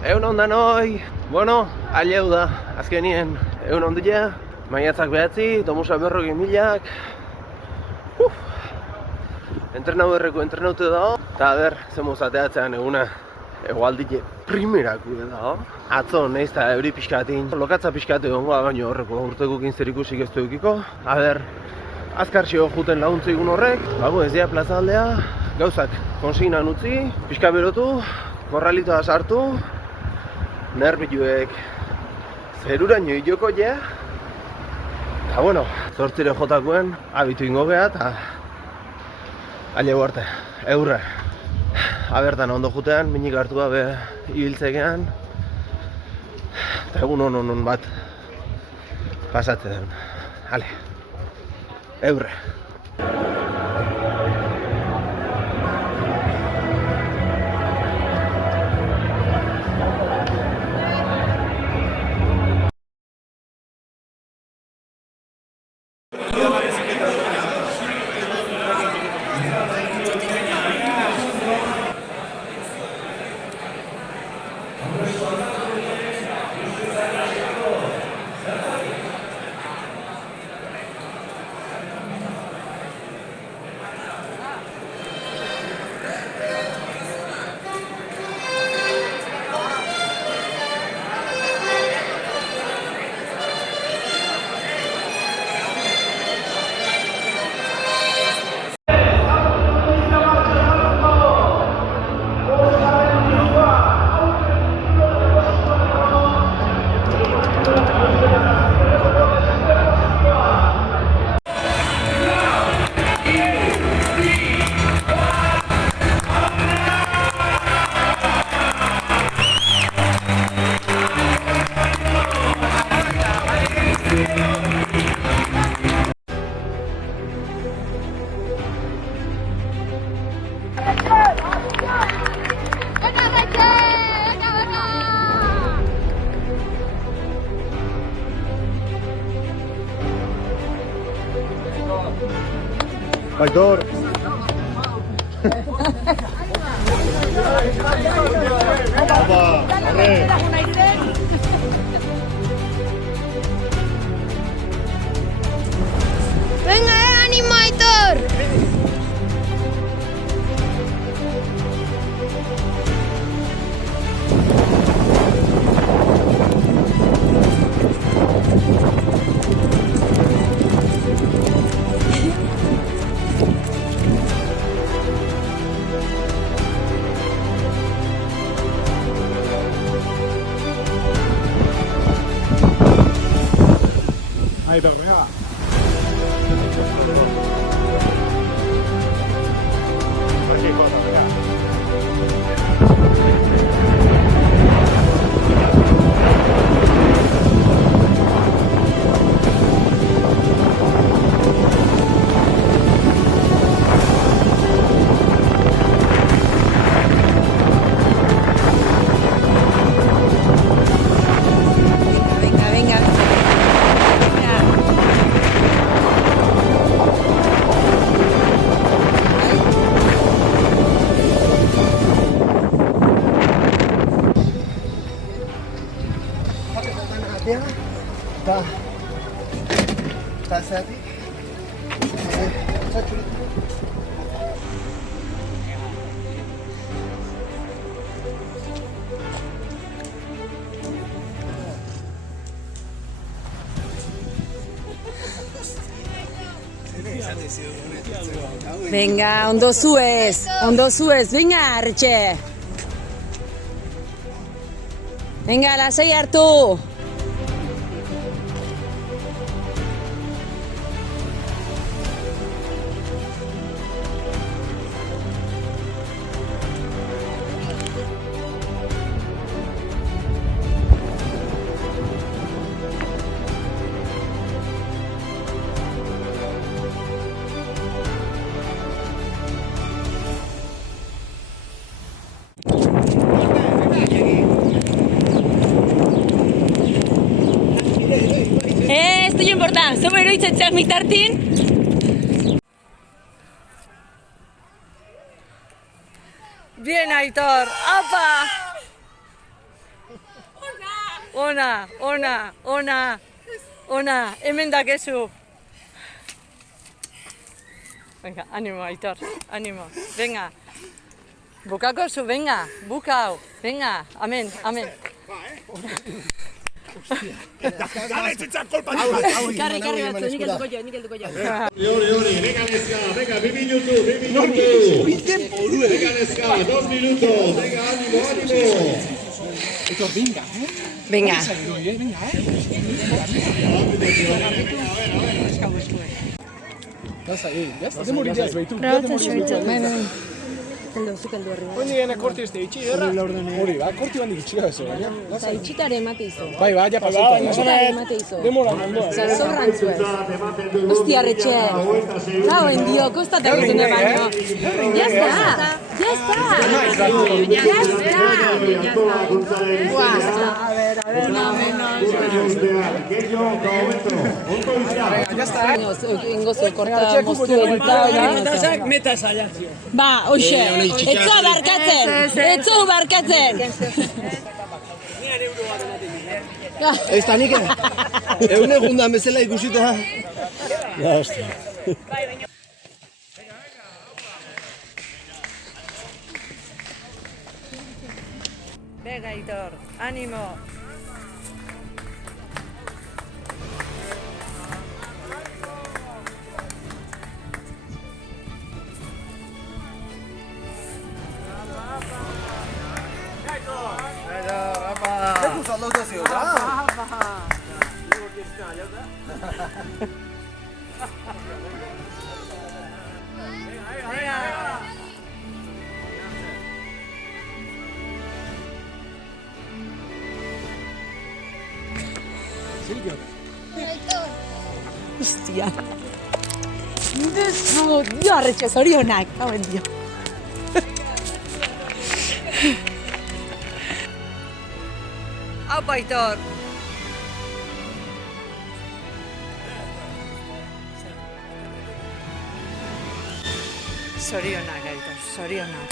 Egun ondan hoi, bueno, aileu da, azkenien, egun ondila, maiatzak 9, Tomusa 40.000, entrenau berreko entrenaute da, eta ber, zemuz ateatzean eguna, egualdile primerako da, atzo nahiz eta euri pixkatin, lokatza pixkatu egongoa, baina horreko urtegukin zer ikusik ez dukiko, azkartxio juten laguntza egun horrek, bago ez dira plaza aldea, gauzak konsignan utzi, pixka berotu, korralitoa sartu, nerbiluek zeruraino joko ja, eta bueno, 8 jotakoen abitu ingo geha, eta ailegu arte, eurre. Abertan ondo jutean, minik hartu gabe ibiltzekean, eta egun on bat pasatze den. Ale, eurre. Aitor! Opa, arre! Venga, ánimo, Aitor! Aitor, venga va. Aquí, Jota, venga. Eta zeatik txatxurik. Venga, ondo zuez, venga, Arretxe. Venga, lasai hartu. Ez du importa, zeu eroitzetzeak mitartin. Bien, Aitor, apa! Ona, hemen dakezu. Venga, animo, Aitor, animo, venga. Bukako zu, venga, bukau, venga, amen. Dale, txitsa, kolpa. Karri batzu, nik helduko jo. Venga, Neska, venga, 2 minutos. Venga, Neska, 2 minutos. Venga, ánimo. Venga. Heldu herri. Hori gana korti ez da itxi, erra? Hori, korti bandik itxika bezo, baina. Eta itxitare emate izo. Bai, ja pasatu. Itxitare emate izo. Demora, ondoa. Osa, sobran zuez. Hostia, retxe. Zauen dio, kostata egiten baino. Ya está. Ingozu korta moztu edita. Metas allá. Ba, hoxe, etzo barkatzen. Ez da nik, egun egundan bezala ikusita. Ja, hostia. Venga, Aitor, ánimo. Hostia. Dio arretxe, zorionak. Hauen dio. Aupa, Aitor. Zorionak, Aitor, zorionak.